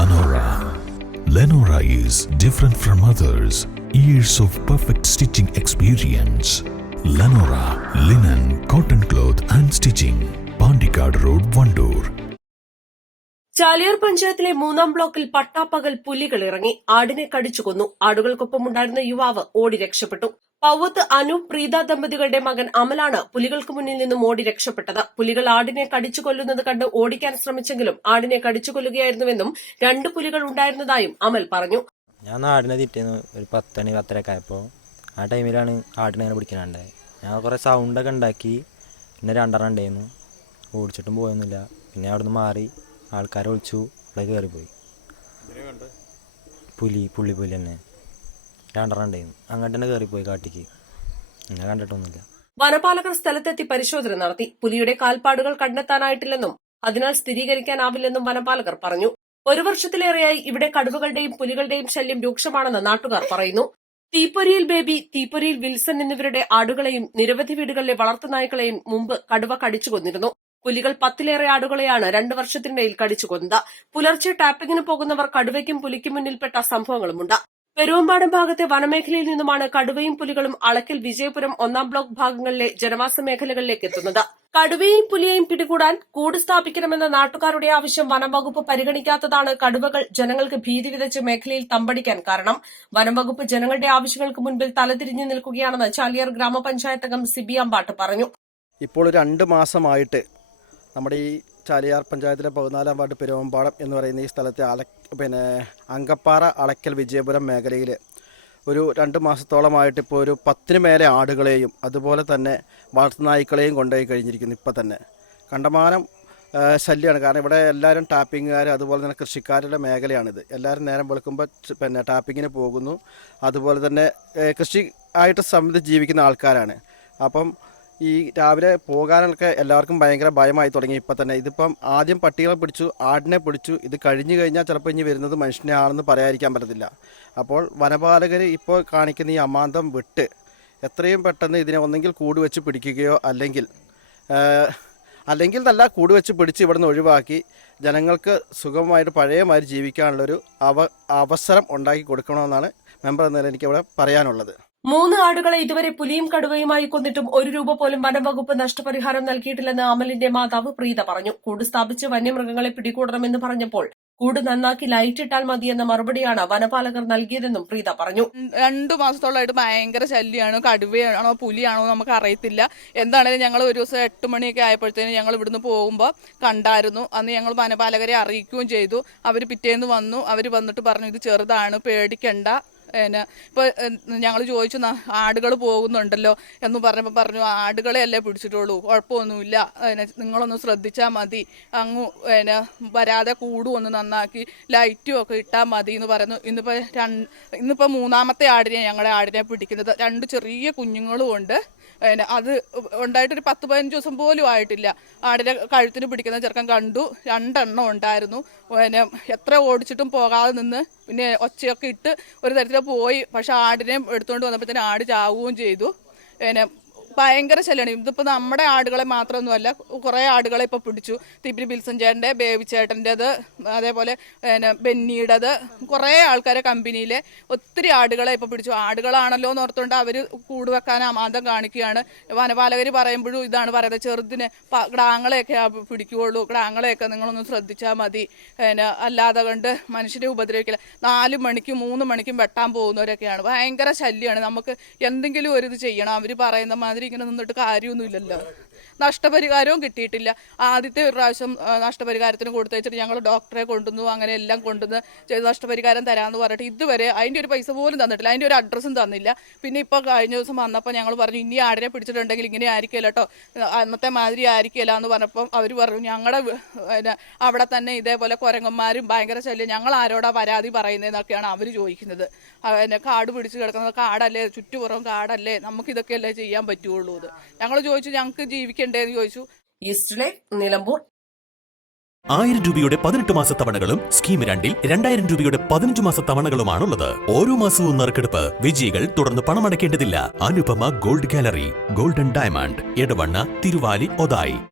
Lenora. Lenora is different from others. Years of perfect stitching experience. Lenora linen, cotton cloth and stitching. Pandikad Road, Vandoor. Chaliyar പഞ്ചായത്തിലെ 3-ാം ബ്ലോക്കിൽ പട്ടാപ്പകൽ പുലികൾ ഇറങ്ങി ആടിനെ കടിച്ചു കൊന്നു. ആടുകൾക്കൊപ്പമുണ്ടായിരുന്ന യുവാവ് ഓടി രക്ഷപ്പെട്ടു. പൗവത്ത് അനു പ്രീത ദമ്പതികളുടെ മകൻ അമലാണ് പുലികൾക്ക് മുന്നിൽ നിന്നും ഓടി രക്ഷപ്പെട്ടത്. പുലികൾ ആടിനെ കടിച്ചു കൊല്ലുന്നത് കണ്ട് ഓടിക്കാൻ ശ്രമിച്ചെങ്കിലും ആടിനെ കടിച്ചു കൊല്ലുകയായിരുന്നുവെന്നും 2 പുലികൾ ഉണ്ടായിരുന്നതായും അമൽ പറഞ്ഞു. ഞാൻ ആടിനെ തിറ്റിന്ന് ഒരു 10 മണി 10:30 ആയപ്പോൾ ആ ടൈമിലാണ് ആടിനെ അങ്ങനെ പിടിക്കാനുണ്ടായത്. ഞാൻ കുറേ സൗണ്ടൊക്കെ ഉണ്ടാക്കി. പിന്നെ 2 ഉണ്ടായിരുന്നു. ഓടിച്ചിട്ടും പോയൊന്നുമില്ല. പിന്നെ അവിടെ നിന്ന് മാറി ആൾക്കാരെ വിളിച്ചു. അവിടെ കയറിപ്പോയി. പുള്ളി തന്നെ 2 ഉണ്ടായിരുന്നു. അങ്ങോട്ട് തന്നെ കയറിപ്പോയി കാട്ടിക്ക്. ഞാൻ കണ്ടിട്ടൊന്നുമില്ല. വനപാലകർ സ്ഥലത്തെത്തി പരിശോധന നടത്തി. പുലിയുടെ കാൽപ്പാടുകൾ കണ്ടെത്താനായിട്ടില്ലെന്നും അതിനാൽ സ്ഥിരീകരിക്കാനാവില്ലെന്നും വനപാലകർ പറഞ്ഞു. 1 വർഷത്തിലേറെയായി ഇവിടെ കടുവകളുടെയും പുലികളുടെയും ശല്യം രൂക്ഷമാണെന്ന് നാട്ടുകാർ പറയുന്നു. തീപ്പൊരിയിൽ ബേബി, തീപ്പൊരിയിൽ വിൽസൺ എന്നിവരുടെ ആടുകളെയും നിരവധി വീടുകളിലെ വളർത്തുനായ്ക്കളെയും മുമ്പ് കടുവ കടിച്ചു കൊന്നിരുന്നു. പുലികൾ 10-ലേറെ ആടുകളെയാണ് 2 വർഷത്തിനിടയിൽ കടിച്ചു കൊന്നത്. പുലർച്ചെ ടാപ്പിങ്ങിന് പോകുന്നവർ കടുവയ്ക്കും പുലിക്കും മുന്നിൽപ്പെട്ട സംഭവങ്ങളുമുണ്ട്. പെരുവമ്പാടം ഭാഗത്തെ വനമേഖലയിൽ നിന്നുമാണ് കടുവയും പുലികളും അളക്കൽ, വിജയപുരം 1-ാം ബ്ലോക്ക് ഭാഗങ്ങളിലെ ജനവാസ മേഖലകളിലേക്ക് എത്തുന്നത്. കടുവയെയും പുലിയെയും പിടികൂടാൻ കൂട് സ്ഥാപിക്കണമെന്ന നാട്ടുകാരുടെ ആവശ്യം വനംവകുപ്പ് പരിഗണിക്കാത്തതാണ് കടുവകൾ ജനങ്ങൾക്ക് ഭീതി വിതച്ച് മേഖലയിൽ തമ്പടിക്കാൻ കാരണം. വനംവകുപ്പ് ജനങ്ങളുടെ ആവശ്യങ്ങൾക്ക് മുൻപിൽ തലതിരിഞ്ഞു നിൽക്കുകയാണെന്ന് ചാലിയാർ ഗ്രാമപഞ്ചായത്ത് അംഗം സിബി അമ്പാട്ട് പറഞ്ഞു. ഇപ്പോൾ 2 മാസമായിട്ട് നമ്മുടെ ഈ ചാലിയാർ പഞ്ചായത്തിലെ 14-ാം വാർഡ് പെരുവമ്പാടം എന്ന് പറയുന്ന ഈ സ്ഥലത്തെ അങ്കപ്പാറ, അളക്കൽ, വിജയപുരം മേഖലയിൽ ഒരു 2 മാസത്തോളമായിട്ട് ഇപ്പോൾ ഒരു 10-ന് മേലെ ആടുകളെയും അതുപോലെ തന്നെ വളർത്തുനായ്ക്കളെയും കൊണ്ടുപോയി കഴിഞ്ഞിരിക്കുന്നു. ഇപ്പം തന്നെ കണ്ടമാനം ശല്യമാണ്. കാരണം ഇവിടെ എല്ലാവരും ടാപ്പിങ്ങുകാർ അതുപോലെ തന്നെ കൃഷിക്കാരുടെ മേഖലയാണിത്. എല്ലാവരും നേരം വെളുക്കുമ്പോൾ ടാപ്പിങ്ങിന് പോകുന്നു. അതുപോലെ തന്നെ കൃഷി ആയിട്ട് സംബന്ധിച്ച് ജീവിക്കുന്ന ആൾക്കാരാണ്. അപ്പം ഈ രാവിലെ പോകാനൊക്കെ എല്ലാവർക്കും ഭയങ്കര ഭയമായി തുടങ്ങി. ഇപ്പം തന്നെ ഇതിപ്പം ആദ്യം പട്ടികളെ പിടിച്ചു, ആടിനെ പിടിച്ചു. ഇത് കഴിഞ്ഞു കഴിഞ്ഞാൽ ചിലപ്പോൾ ഇനി വരുന്നത് മനുഷ്യനെ ആണെന്ന് പറയാതിരിക്കാൻ പറ്റത്തില്ല. അപ്പോൾ വനപാലകർ ഇപ്പോൾ കാണിക്കുന്ന ഈ അമാന്തം വിട്ട് എത്രയും പെട്ടെന്ന് ഇതിനെ ഒന്നെങ്കിൽ കൂട് വെച്ച് പിടിക്കുകയോ അല്ലെങ്കിൽ നല്ല കൂട് വെച്ച് പിടിച്ച് ഇവിടുന്ന് ഒഴിവാക്കി ജനങ്ങൾക്ക് സുഗമമായിട്ട് പഴയമാതിരി ജീവിക്കാനുള്ളൊരു അവസരം ഉണ്ടാക്കി കൊടുക്കണമെന്നാണ് മെമ്പർ എന്ന നിലയിൽ എനിക്ക് ഇവിടെ പറയാനുള്ളത്. 3 ആടുകളെ ഇതുവരെ പുലിയും കടുവയുമായി കൊന്നിട്ടും 1 രൂപ പോലും വനംവകുപ്പ് നഷ്ടപരിഹാരം നൽകിയിട്ടില്ലെന്ന് അമലിന്റെ മാതാവ് പ്രീത പറഞ്ഞു. കൂട് സ്ഥാപിച്ച് വന്യമൃഗങ്ങളെ പിടികൂടണമെന്ന് പറഞ്ഞപ്പോൾ കൂട് നന്നാക്കി ലൈറ്റ് ഇട്ടാൽ മതിയെന്ന മറുപടിയാണ് വനപാലകർ നൽകിയതെന്നും പ്രീത പറഞ്ഞു. 2 മാസത്തോളമായിട്ട് ഭയങ്കര ശല്യമാണ്. കടുവയാണോ പുലിയാണോ നമുക്ക് അറിയത്തില്ല. എന്താണെങ്കിലും ഞങ്ങൾ ഒരു ദിവസം 8 മണിയൊക്കെ ആയപ്പോഴത്തേനും ഞങ്ങൾ ഇവിടുന്ന് പോകുമ്പോൾ കണ്ടായിരുന്നു. അന്ന് ഞങ്ങൾ വനപാലകരെ അറിയിക്കുകയും ചെയ്തു. അവർ പിറ്റേന്ന് വന്നു. അവർ വന്നിട്ട് പറഞ്ഞു ഇത് ചെറുതാണ്, പേടിക്കണ്ട. ഇപ്പോൾ ഞങ്ങൾ ചോദിച്ചു ആടുകൾ പോകുന്നുണ്ടല്ലോ എന്ന് പറഞ്ഞപ്പോൾ പറഞ്ഞു ആടുകളെ അല്ലേ പിടിച്ചിട്ടുള്ളൂ, കുഴപ്പമൊന്നുമില്ല, നിങ്ങളൊന്ന് ശ്രദ്ധിച്ചാൽ മതി, അങ്ങ് വരാതെ കൂടും ഒന്ന് നന്നാക്കി ലൈറ്റും ഒക്കെ ഇട്ടാൽ മതി എന്ന് പറഞ്ഞു. ഇന്നിപ്പോൾ 3-ാമത്തെ ആടിനെ ഞങ്ങളുടെ ആടിനെ പിടിക്കുന്നത്. 2 ചെറിയ കുഞ്ഞുങ്ങളും ഉണ്ട്. അത് ഉണ്ടായിട്ടൊരു 10-15 ദിവസം പോലും ആയിട്ടില്ല. ആടിനെ കഴുത്തിന് പിടിക്കുന്ന ചെറുക്കൻ കണ്ടു. 2 എണ്ണം ഉണ്ടായിരുന്നു. എത്ര ഓടിച്ചിട്ടും പോകാതെ നിന്ന് പിന്നെ ഒച്ചയൊക്കെ ഇട്ട് ഒരു തരത്തിൽ പോയി. പക്ഷെ ആടിനെ എടുത്തുകൊണ്ട് വന്നപ്പോഴത്തേന് ആട് ചാവുകയും ചെയ്തു. ഭയങ്കര ശല്യമാണ്. ഇതിപ്പോൾ നമ്മുടെ ആടുകളെ മാത്രമൊന്നുമല്ല, കുറേ ആടുകളെ ഇപ്പോൾ പിടിച്ചു. തിപ്പിരി ബിൽസൺ ചേട്ടൻ്റെ, ബേബി ചേട്ടൻ്റെത്, അതേപോലെ ബെന്നിയുടേത്, കുറേ ആൾക്കാരെ കമ്പനിയിലെ ഒത്തിരി ആടുകളെ ഇപ്പോൾ പിടിച്ചു. ആടുകളാണല്ലോ എന്ന് ഓർത്തുകൊണ്ട് അവർ കൂട് വെക്കാൻ അമാന്തം കാണിക്കുകയാണ്. വനപാലകർ പറയുമ്പോഴും ഇതാണ് പറയുന്നത്, ചെറുതിനെ കിടാങ്ങളെയൊക്കെ പിടിക്കുകയുള്ളൂ, കിടാങ്ങളെയൊക്കെ നിങ്ങളൊന്ന് ശ്രദ്ധിച്ചാൽ മതി, അല്ലാതെ കൊണ്ട് മനുഷ്യരെ ഉപദ്രവിക്കില്ല. 4 മണിക്കും 3 മണിക്കും വെട്ടാൻ പോകുന്നവരൊക്കെയാണ്. ഭയങ്കര ശല്യമാണ്. നമുക്ക് എന്തെങ്കിലും ഒരു ഇത് ചെയ്യണം. അവർ പറയുന്ന മാതിരി ഇങ്ങനെ നിന്നിട്ട് കാര്യമൊന്നുമില്ലല്ലോ. നഷ്ടപരിഹാരവും കിട്ടിയിട്ടില്ല. ആദ്യത്തെ ഒരു പ്രാവശ്യം നഷ്ടപരിഹാരത്തിന് കൊടുത്തു വെച്ചിട്ട് ഞങ്ങൾ ഡോക്ടറെ കൊണ്ടുവന്നു, അങ്ങനെ എല്ലാം കൊണ്ടുവന്ന് നഷ്ടപരിഹാരം തരാമെന്ന് പറഞ്ഞിട്ട് ഇതുവരെ അതിൻ്റെ ഒരു പൈസ പോലും തന്നിട്ടില്ല, അതിൻ്റെ ഒരു അഡ്രസ്സും തന്നില്ല. പിന്നെ ഇപ്പോൾ കഴിഞ്ഞ ദിവസം വന്നപ്പോൾ ഞങ്ങൾ പറഞ്ഞു ഇനി ആടിനെ പിടിച്ചിട്ടുണ്ടെങ്കിൽ ഇങ്ങനെ ആയിരിക്കില്ല കേട്ടോ, അന്നത്തെ മാതിരി ആയിരിക്കില്ല എന്ന് പറഞ്ഞപ്പം അവർ പറഞ്ഞു ഞങ്ങളുടെ അവിടെ തന്നെ ഇതേപോലെ കുരങ്ങന്മാരും ഭയങ്കര ശല്യം, ഞങ്ങൾ ആരോടാ പരാതി പറയുന്നതെന്നൊക്കെയാണ് അവർ ചോദിക്കുന്നത്. കാട് പിടിച്ച് കിടക്കുന്നത് കാടല്ലേ, ചുറ്റുപുറം കാടല്ലേ, നമുക്കിതൊക്കെയല്ലേ ചെയ്യാൻ പറ്റുള്ളൂ. ഇത് ഞങ്ങൾ ചോദിച്ചു ഞങ്ങൾക്ക് ജീവിക്കണ്ടേന്ന് ചോദിച്ചു. നിലമ്പൂർ 1000 രൂപയുടെ 18 മാസ തവണകളും സ്കീം 2-ൽ 2000 രൂപയുടെ 15 മാസ തവണകളുമാണുള്ളത്. ഓരോ മാസവും നറുക്കെടുപ്പ്. വിജയികൾ തുടർന്ന് പണമടയ്ക്കേണ്ടതില്ല. Anupama gold gallery, golden diamond, Edavanna, Thiruvali, Othayi.